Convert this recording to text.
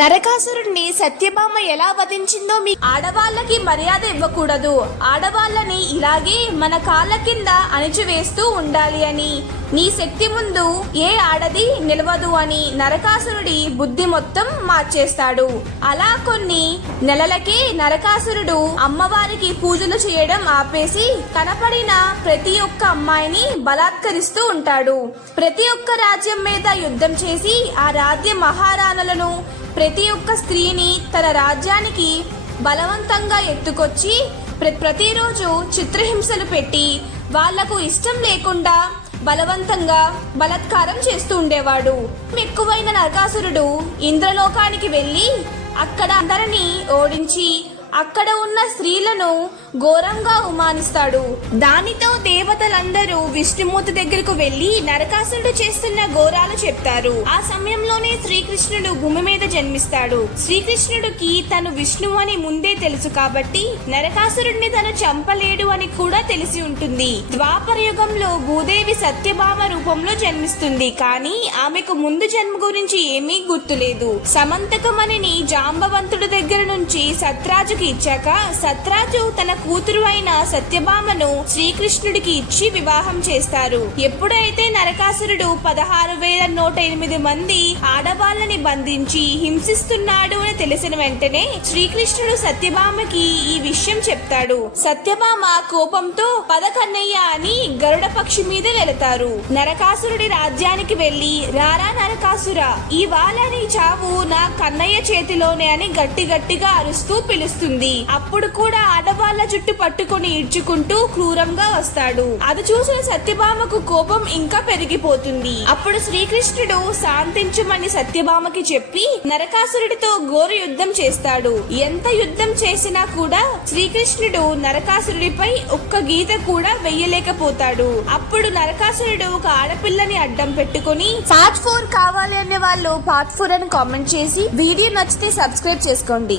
నరకాసురుడిని సత్యభామ ఎలా వధించిందో మీ ఆడవాళ్ళకి మర్యాద ఇవ్వకూడదు, ఆడవాళ్ళని ఇలాగే మన కాళ్ళ కింద అణిచివేస్తూ ఉండాలి అని, నీ శక్తి ముందు ఏ ఆడది నిలవదు అని నరకాసురుడి బుద్ధి మొత్తం మార్చేస్తాడు. అలా కొన్ని నెలలకే నరకాసురుడు అమ్మవారికి పూజలు చేయడం ఆపేసి కనపడిన ప్రతి ఒక్క అమ్మాయిని బలాత్కరిస్తూ ఉంటాడు. ప్రతి ఒక్క రాజ్యం మీద యుద్ధం చేసి ఆ రాజ్య మహారాణులను ప్రతి ఒక్క స్త్రీని తన రాజ్యానికి బలవంతంగా ఎత్తుకొచ్చి ప్రతిరోజు చిత్రహింసలు పెట్టి వాళ్లకు ఇష్టం లేకుండా బలవంతంగా బలాత్కారం చేస్తూ ఉండేవాడు. ఎక్కువైన నరకాసురుడు ఇంద్రలోకానికి వెళ్లి అక్కడ అందరినీ ఓడించి అక్కడ ఉన్న స్త్రీలను ఘోరంగా అవమానిస్తాడు. దానితో దేవతలందరూ విష్ణుమూర్తి దగ్గరకు వెళ్లి నరకాసురుడు చేస్తున్న ఘోరాలు చెప్తారు. ఆ సమయంలోనే శ్రీకృష్ణుడు భూమి మీద జన్మిస్తాడు. శ్రీకృష్ణుడికి తను విష్ణువు అని ముందే తెలుసు కాబట్టి నరకాసురుడిని తను చంపలేడు అని కూడా తెలిసి ఉంటుంది. ద్వాపర యుగంలో భూదేవి సత్యభామ రూపంలో జన్మిస్తుంది. కానీ ఆమెకు ముందు జన్మ గురించి ఏమీ గుర్తులేదు. సమంతకమణిని జాంబవంతుడి దగ్గర నుంచి సత్రాజుకి ఇచ్చాక సత్రాజు తన కూతురు అయిన సత్యభామను శ్రీకృష్ణుడికి ఇచ్చి వివాహం చేస్తారు. ఎప్పుడైతే నరకాసురుడు 16,108 మంది ఆడవాళ్ళని బంధించి హింసిస్తున్నాడు అని తెలిసిన వెంటనే శ్రీకృష్ణుడు సత్యభామకి ఈ విషయం చెప్తాడు. సత్యభామ కోపంతో పద కన్నయ్య అని గరుడ పక్షి మీద వెళతారు. నరకాసురుడి రాజ్యానికి వెళ్లి రారా నరకాసుర, ఇవాళ నీ చావు నా కన్నయ్య చేతిలోనే అని గట్టి గట్టిగా అరుస్తూ పిలుస్తుంది. అప్పుడు కూడా ఆడవాళ్ల జుట్టు పట్టుకుని ఈడ్చుకుంటూ క్రూరంగా వస్తాడు. అది చూసిన సత్యభామకు కోపం ఇంకా పెరిగిపోతుంది. అప్పుడు శ్రీకృష్ణుడు శాంతించమని సత్యభామకి చెప్పి నరకాసురుడితో ఘోర యుద్ధం చేస్తాడు. ఎంత యుద్ధం చేసినా కూడా శ్రీకృష్ణుడు నరకాసురుడిపై ఒక్క గీత కూడా వెయ్యలేకపోతాడు. అప్పుడు నరకాసురుడు ఒక ఆడపిల్లని అడ్డం పెట్టుకుని పార్ట్ 4 కావాలి అనే వాళ్ళు పార్ట్ 4 అని కామెంట్ చేసి వీడియో నచ్చితే సబ్స్క్రైబ్ చేసుకోండి.